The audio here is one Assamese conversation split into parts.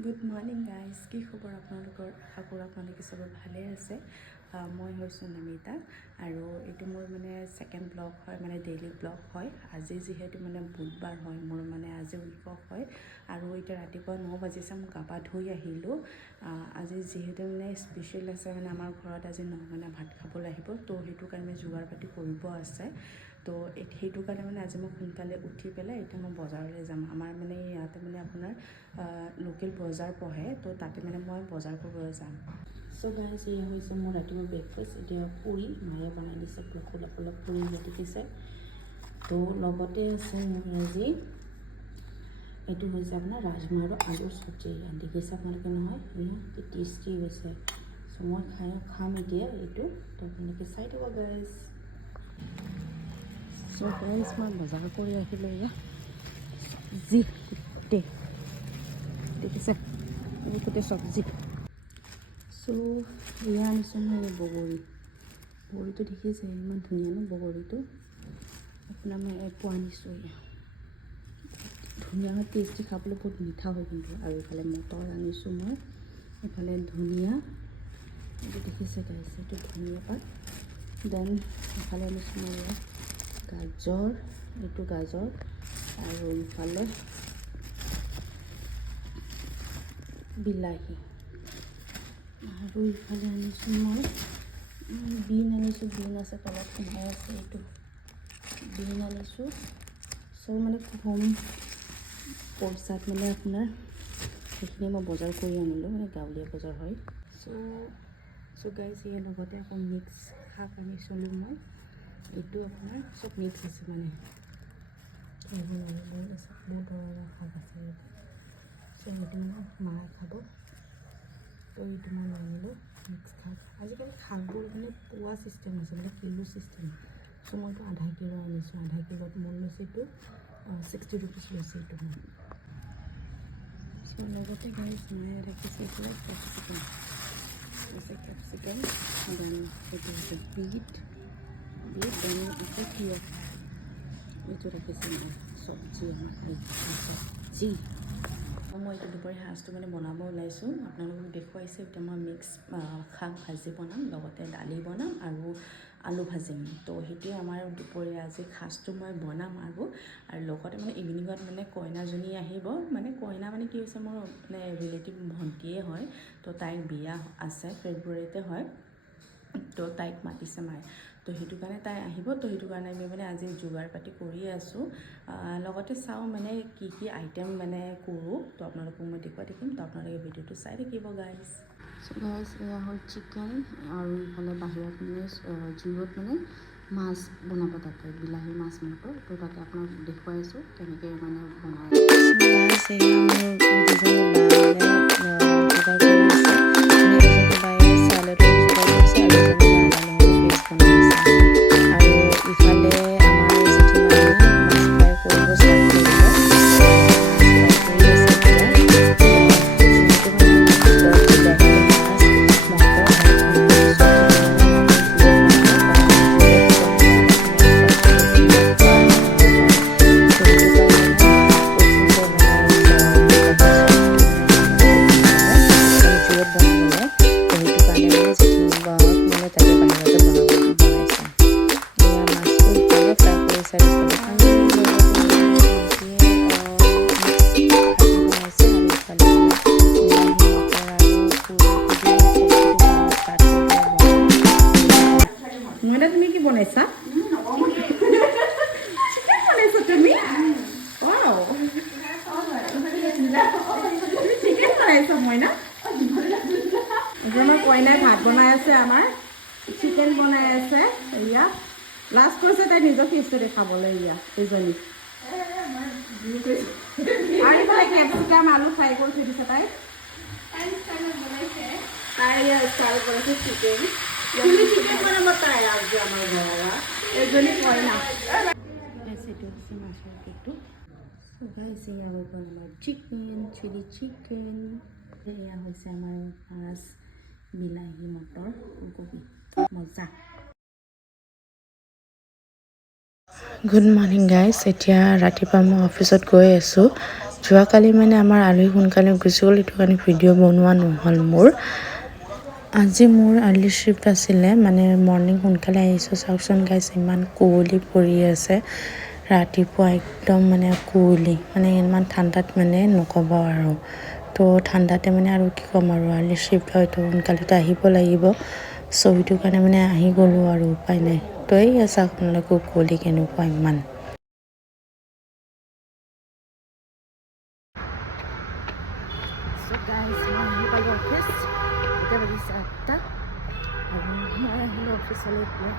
গুড মৰ্ণিং গাইজ, কি খবৰ আপোনালোকৰ? আশা কৰোঁ আপোনালোকে চবে ভালে আছে। মই হৈছোঁ নমিতা আৰু এইটো মোৰ ছেকেণ্ড ব্লগ হয়, ডেইলি ব্লগ হয়। আজি যিহেতু বুধবাৰ হয়, মোৰ আজি উইক অফ হয় আৰু এতিয়া ৰাতিপুৱা 9 বাজিছে। মই গা পা ধুই আহিলোঁ। আজি যিহেতু স্পেচিয়েল আছে, আমাৰ ঘৰত আজি ভাত খাবলৈ আহিব, তো সেইটো কাৰণে যোগাৰ পাতি কৰিব আছে। তো সেইটো কাৰণে আজি মই সোনকালে উঠি পেলাই এতিয়া মই বজাৰলৈ যাম। আমাৰ ইয়াতে আপোনাৰ লোকেল বজাৰ বহে, তো তাতে মই বজাৰ কৰিবলৈ যাম। চ' গাইজ, এয়া হৈছে মোৰ ৰাতিপুৱা ব্ৰেকফাষ্ট। এতিয়া পুৰি মায়ে বনাই দিছে, অলপ অলপ পুৰি দেখিছে। তো লগতে আছে মোৰ আজি এইটো হৈছে আপোনাৰ ৰাজমাহ আৰু আলুৰ চব্জি। দেখিছে আপোনালোকে নহয়, এয়া কি টেষ্টি হৈছে। চ' মই খাম এতিয়া এইটো, তো আপোনালোকে চাই দিব গাইজ। চ' গাইজ, মই বজাৰ কৰি আহিলোঁ। এয়া চব্জি গোটেই দেখিছে, এই গোটেই চব্জি। চ' এয়া আনিছোঁ মই বগৰীটো দেখিছে, ইমান ধুনীয়া ন বগৰীটো। আপোনাৰ মই এপো আনিছোঁ। এয়া ধুনীয়া হয়, টেষ্টি, খাবলৈ বহুত মিঠা হয় কিন্তু। আৰু এইফালে মটৰ আনিছোঁ মই, এইফালে ধনিয়া, এইটো দেখিছে গাইছ, এইটো ধনিয়া পাত। দেন এইফালে আনিছোঁ মই এয়া গাজৰ, এইটো গাজৰ, আৰু ইফালে বিলাহী, আৰু ইফালে আনিছোঁ মই বিন আনিছোঁ। বিন আছে তলত সোমাই আছে, এইটো বিন আনিছোঁ। চ' কম পইচাত আপোনাৰ সেইখিনি মই বজাৰ কৰি আনিলোঁ, গাঁৱলীয়া বজাৰ হয়। চ' গাইজ, ইয়াৰ লগতে আকৌ মিক্স শাক আনিছিলোঁ মই। এইটো আপোনাৰ চব মিক্স আছে, বহুত ধৰণৰ শাক আছে ইয়াতে। চ' সেইটো মায়ে খাব, তো এইটো মই লৈ আনিলোঁ মিক্স শাক। আজিকালি শাকবোৰ পোৱা চিষ্টেম আছে, কিলো চিষ্টেম। চ' মইতো আধা কিলো আনিছোঁ। আধা কিলোত মোৰ লৈছে এইটো 60 ৰুপিজ লৈছে এইটো মোৰ। চ' লগতে গাইজ মায়ে ৰাখিছে এইটো কেপচিকাম, দেন এইটো হৈছে বিট, দেন আকৌ তিয়ঁহ, এইটো ৰাখিছে মই চব্জি। আমাৰ চব্জি মই এইটো দুপৰীয়া সাজটো বনাব ওলাইছোঁ, আপোনালোকক দেখুৱাইছোঁ। এতিয়া মই মিক্স শাক ভাজি বনাম, লগতে দালি বনাম আৰু আলু ভাজিম। তো সেইটোৱে আমাৰ দুপৰীয়া আজি সাজটো মই বনাম। আৰু লগতে ইভিনিঙত কইনাজনী আহিব। কইনা কি হৈছে, মোৰ ৰিলেটিভ ভণ্টিয়ে হয়। তো তাইৰ বিয়া আছে, ফেব্ৰুৱাৰীতে হয়। তো তাইক মাতিছে মায়ে, তো সেইটো কাৰণে তাই আহিব। তো সেইটো কাৰণে আমি আজি যোগাৰ পাতি কৰিয়ে আছোঁ। লগতে চাওঁ কি কি আইটেম কৰোঁ, তো আপোনালোকক মই দেখুৱাই থাকিম। তো আপোনালোকে ভিডিঅ'টো চাই থাকিব গাইজ। চ' গাইজ, এয়া হ'ল চিকেন, আৰু ইফালে বাহিৰত জুইত মাছ বনাব, তাতে বিলাহী মাছ মটৰ। তো তাতে আপোনাক দেখুৱাই আছোঁ কেনেকৈ বনাই। তুমি কি বনাইছা? চিকেন বনাইছা তুমি? তুমি চিকেন বনাইছা মইনা? আমাৰ কইনাই ভাত বনাই আছে, আমাৰ চিকেন বনাই আছে। এয়া লাষ্ট কৈছে তাই নিজৰ ফিজটো খাবলৈ। এয়া এইজনী আৰু এইফালে কেপচিকাম আলু ফ্ৰাই কৰি থৈ দিছে তাই। ষ্টাইল বনাইছে চিকেন। চিকেন বনাব তাই আজি আমাৰ ঘৰৰ এজনী কইনা। এইটো হৈছে মাছৰ কেকটো। গাইজ, এয়া হৈ গ'ল আমাৰ চিকেন, চিলি চিকেন। এয়া হৈছে আমাৰ মাছ, বিলাহী, মটৰ, ফুলকবি, মজা। গুড মৰ্ণিং গাইজ, এতিয়া ৰাতিপুৱা মই অফিচত গৈ আছোঁ। যোৱাকালি মানে আমাৰ আলহী সোনকালে গুচি গ'ল, সেইটো কাৰণে ভিডিঅ' বনোৱা নহ'ল মোৰ। আজি মোৰ আৰ্লি শ্বিফ্ট আছিলে, মানে মৰ্ণিং সোনকালে আহিছোঁ। চাওকচোন গাইছ, ইমান কুঁৱলী পৰি আছে ৰাতিপুৱা, একদম মানে কুঁৱলী, মানে ইমান ঠাণ্ডাত মানে নক'ব আৰু। তো ঠাণ্ডাতে মানে আৰু কি ক'ম আৰু, আৰ্লি শ্বিফ্ট হয়তো সোনকালেতো আহিব লাগিব। চ' সেইটো কাৰণে মানে আহি গ'লোঁ আৰু, উপায় নাই। তো এই চাওক আপোনালোকে কুঁৱলী কেনেকুৱা ইমান। So guys, মই আহি পালোঁ অফিচ, এতিয়া বাজিছে 8টা, আৰু মই আহিলোঁ অফিচলৈ এতিয়া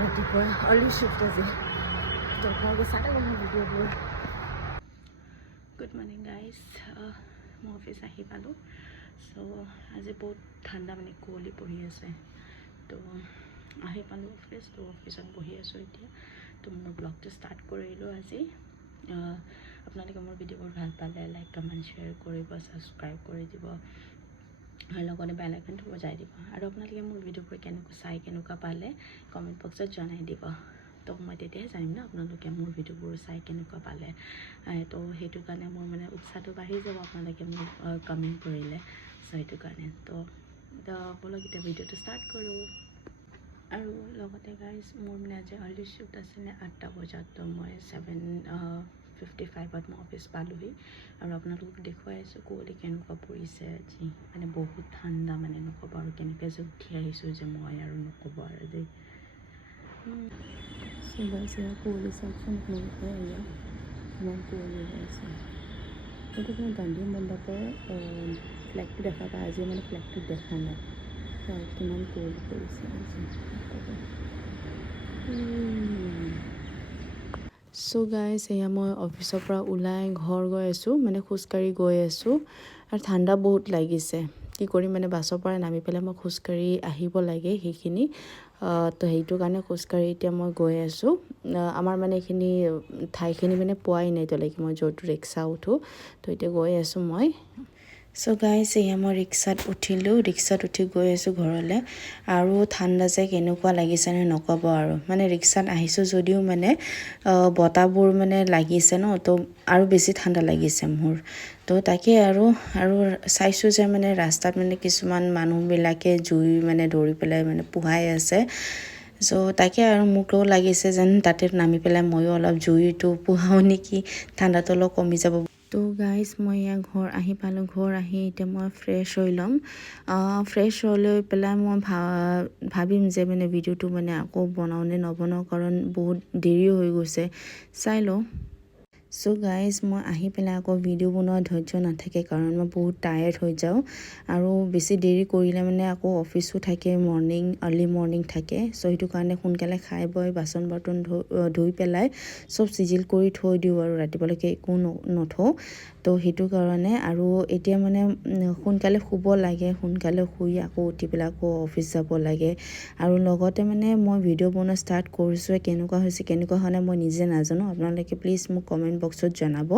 ৰাতিপুৱা আৰ্লি শ্বিফ্ট আজি। তো আপোনালোকে চাই থাকক মোৰ ভিডিঅ'বোৰ। গুড মৰ্ণিং গাইজ, মই অফিচ আহি পালোঁ। চ' আজি বহুত ঠাণ্ডা, মানে কুঁৱলী পৰি আছে। তো আহি পালোঁ অফিচ, তো অফিচত বহি আছোঁ এতিয়া। তো মোৰ ব্লগটো ষ্টাৰ্ট কৰিলোঁ আজি। আপোনালোকে মোৰ ভিডিঅ'বোৰ ভাল পালে লাইক কমেণ্ট শ্বেয়াৰ কৰিব, ছাবস্ক্ৰাইব কৰি দিব, আৰু লগতে বেল আইকনটো বজাই দিব। আৰু আপোনালোকে মোৰ ভিডিঅ'বোৰ কেনেকুৱা পালে কমেণ্ট বক্সত জনাই দিব। তো মই তেতিয়াহে জানিম ন আপোনালোকে মোৰ ভিডিঅ'বোৰ চাই কেনেকুৱা পালে। তো সেইটো কাৰণে মোৰ মানে উৎসাহটো বাঢ়ি যাব আপোনালোকে মোক কমেণ্ট কৰিলে। চ' সেইটো কাৰণে তো ব'লক এতিয়া ভিডিঅ'টো ষ্টাৰ্ট কৰোঁ। আৰু লগতে গাইজ, মোৰ মানে আজি আৰ্লি শ্বিফ্ট আছিলে 8টা বজাত। তো মই 7:55ত মই অফিচ পালোহি। আৰু আপোনালোকক দেখুৱাই আছোঁ কুঁৱলী কেনেকুৱা পৰিছে আজি, মানে বহুত ঠাণ্ডা, মানে নক'ব আৰু। কেনেকৈ যে উঠি আহিছোঁ যে মই, আৰু নক'ব আৰু দেই। কুঁৱলী চাওকচোন আপোনালোকে, এয়া ইমান কুঁৱলী হৈ আছে। এইটো মানে গান্ধী মণ্ডপৰ ফ্লেগটো দেখা পায়, আজি মানে ফ্লেগটো দেখা নাই। কিমান কুঁৱলী পৰিছে আজি। চ' গাইজ, এয়া মই অফিচৰ পৰা ওলাই ঘৰ গৈ আছোঁ, মানে খোজকাঢ়ি গৈ আছোঁ। আৰু ঠাণ্ডা বহুত লাগিছে, কি কৰিম, মানে বাছৰ পৰা নামি পেলাই মই খোজকাঢ়ি আহিব লাগে সেইখিনি। তো সেইটো কাৰণে খোজকাঢ়ি এতিয়া মই গৈ আছোঁ। আমাৰ মানে এইখিনি ঠাইখিনি মানে পোৱাই নাই এতিয়ালৈকে, মই য'ত ৰিক্সা উঠোঁ। তো এতিয়া গৈ আছোঁ মই। চ' গাইজ, এয়া মই ৰিক্সাত উঠিলোঁ, ৰিক্সাত উঠি গৈ আছোঁ ঘৰলৈ। আৰু ঠাণ্ডা যে কেনেকুৱা লাগিছেনে নক'ব আৰু। মানে ৰিক্সাত আহিছোঁ যদিও মানে বতাহবোৰ মানে লাগিছে ন, তো আৰু বেছি ঠাণ্ডা লাগিছে মোৰ। তো তাকে আৰু চাইছোঁ যে মানে ৰাস্তাত মানে কিছুমান মানুহবিলাকে জুই মানে ধৰি পেলাই মানে পোহাই আছে। চ' তাকে আৰু মোকো লাগিছে যেন তাতে নামি পেলাই ময়ো অলপ জুইটো পোহাওঁ নেকি, ঠাণ্ডাটো অলপ কমি যাব। তো গাইজ, মই ইয়াৰ ঘৰ আহি পালোঁ। ঘৰ আহি এতিয়া মই ফ্ৰেছ হৈ ল'ম। ফ্ৰেছ হৈ লৈ পেলাই মই ভাবিম যে মানে ভিডিঅ'টো মানে আকৌ বনাওঁ নে নবনাওঁ, কাৰণ বহুত দেৰিও হৈ গৈছে, চাই লওঁ। চ' গাইজ, মই আহি পেলাই আকৌ ভিডিঅ' বনোৱা ধৈৰ্য নাথাকে, কাৰণ মই বহুত টায়াৰ্ড হৈ যাওঁ। আৰু বেছি দেৰি কৰিলে মানে আকৌ অফিচো থাকে, আৰ্লি মৰ্ণিং থাকে। চ' সেইটো কাৰণে সোনকালে খাই বৈ বাচন বৰ্তন ধুই পেলাই চব চিজিল কৰি থৈ দিওঁ, আৰু ৰাতিপুৱালৈকে একো নথওঁ। তো সেইটো কাৰণে আৰু এতিয়া মানে সোনকালে শুব লাগে, সোনকালে শুই আকৌ উঠি পেলাই আকৌ অফিচ যাব লাগে। আৰু লগতে মানে মই ভিডিঅ' বনোৱা ষ্টাৰ্ট কৰিছোঁৱে, কেনেকুৱা হৈছে কেনেকুৱা হোৱা নাই মই নিজে নাজানো। আপোনালোকে প্লিজ মোক কমেণ্ট বক্সত জনাব।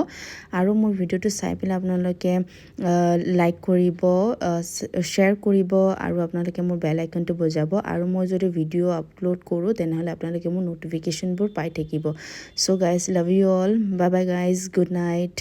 আৰু মোৰ ভিডিঅ'টো চাই পেলাই আপোনালোকে লাইক কৰিব, শ্বেয়াৰ কৰিব, আৰু আপোনালোকে মোৰ বেল আইকনটো বজাব। আৰু মই যদি ভিডিঅ' আপলোড কৰোঁ তেনেহ'লে আপোনালোকে মোৰ ন'টিফিকেশ্যনবোৰ পাই থাকিব। So' guys, love you all, bye bye guys, good night.